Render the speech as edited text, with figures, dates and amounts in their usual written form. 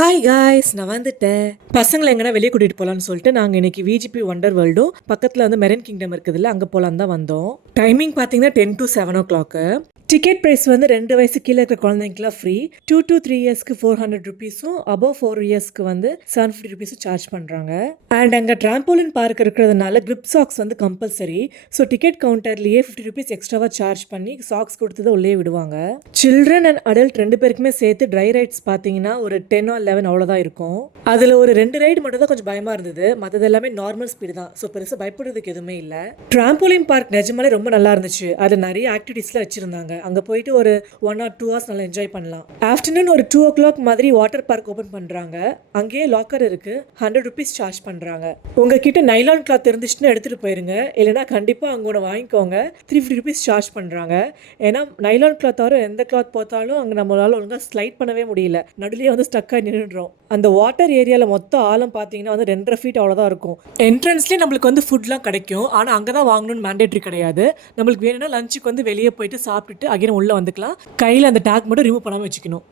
Hi guys, நான் வந்துட்டேன். பசங்களை எங்கன்னா வெளியே கூட்டிகிட்டு போகலான்னு சொல்லிட்டு நாங்கள் இன்னைக்கு விஜிபி வண்டர் வேர்ல்டும் பக்கத்தில் வந்து மெரன் கிங்டம் இருக்குதுல்ல, அங்கே போகலான்னு தான் வந்தோம். டைமிங் பார்த்தீங்கன்னா 10 to 7 o'clock. டிக்கெட் ப்ரைஸ் வந்து 2 வயசு கீழே இருக்கிற குழந்தைங்களுக்குலாம் ஃப்ரீ. 2 to 3 இயர்ஸ்க்கு 400 ருபீஸும், அபவ் 4 இயர்ஸ்க்கு வந்து 750 ருபீஸும் சார்ஜ் பண்ணுறாங்க. அண்ட் அங்கே ட்ராம்போலின் பார்க் இருக்கிறதுனால கிரிப் சாக்ஸ் வந்து கம்பல்சரி. ஸோ டிக்கெட் கவுண்டர்லேயே 50 ருபீஸ் எக்ஸ்ட்ராவாக சார்ஜ் பண்ணி சாக்ஸ் கொடுத்து தான் உள்ளே விடுவாங்க. சில்ட்ரன் அண்ட் அடல்ட் 2 பேருக்குமே சேர்த்து ட்ரை ரைட்ஸ் பார்த்தீங்கன்னா ஒரு 10 or 11 அவ்வளோதான் இருக்கும். அதில் ஒரு 2 ரைடு மட்டும் தான் கொஞ்சம் பயமாக இருந்தது. மற்றது எல்லாமே நார்மல் ஸ்பீடு தான். ஸோ பெருசாக பயப்படுறதுக்கு எதுவுமே இல்லை. ட்ராம்போலின் பார்க் நிஜமாலே ரொம்ப நல்லா இருந்துச்சு. அதில் நிறைய ஆக்டிவிட்டீஸ்லாம் வச்சுருந்தாங்க. அங்கே போயிட்டு ஒரு 1 or 2 hours நல்லா என்ஜாய் பண்ணலாம். ஆஃப்டர்நூன் ஒரு 2 o'clock மாதிரி வாட்டர் பார்க் ஓப்பன் பண்ணுறாங்க. அங்கேயே லாக்கர் இருக்குது. 100 ருபீஸ் சார்ஜ் பண்ணுறாங்க. உங்ககிட்ட நைலான் கிளாத் இருந்துச்சுன்னா எடுத்துகிட்டு போயிருங்க. இல்லைனா கண்டிப்பாக அங்கே ஒன்று வாங்கிக்கோங்க. 350 ருபீஸ் சார்ஜ் பண்ணுறாங்க. ஏன்னா நைலான் கிளாத் தவிர எந்த கிளாத் பார்த்தாலும் அங்கே நம்மளால் ஒழுங்காக ஸ்லைட் பண்ணவே முடியல. நடுலேயே வந்து ஸ்டக்காக நின்றுடுறோம். அந்த வாட்டர் ஏரியாவில் மொத்த ஆழம் பார்த்தீங்கன்னா வந்து 2.5 feet அவ்வளோதான் இருக்கும். என்ட்ரன்ஸ்லேயே நம்மளுக்கு வந்து ஃபுட்லாம் கிடைக்கும். ஆனால் அங்கே தான் வாங்கணும்னு மேண்டேட்ரி கிடையாது. நம்மளுக்கு வேணும்னா லஞ்சுக்கு வந்து வெளியே போயிட்டு சாப்பிட்டுட்டு அகைன் உள்ளே வந்துக்கலாம். கையில் அந்த டேக் மட்டும் ரிமூவ் பண்ணாமல் வச்சுக்கணும்.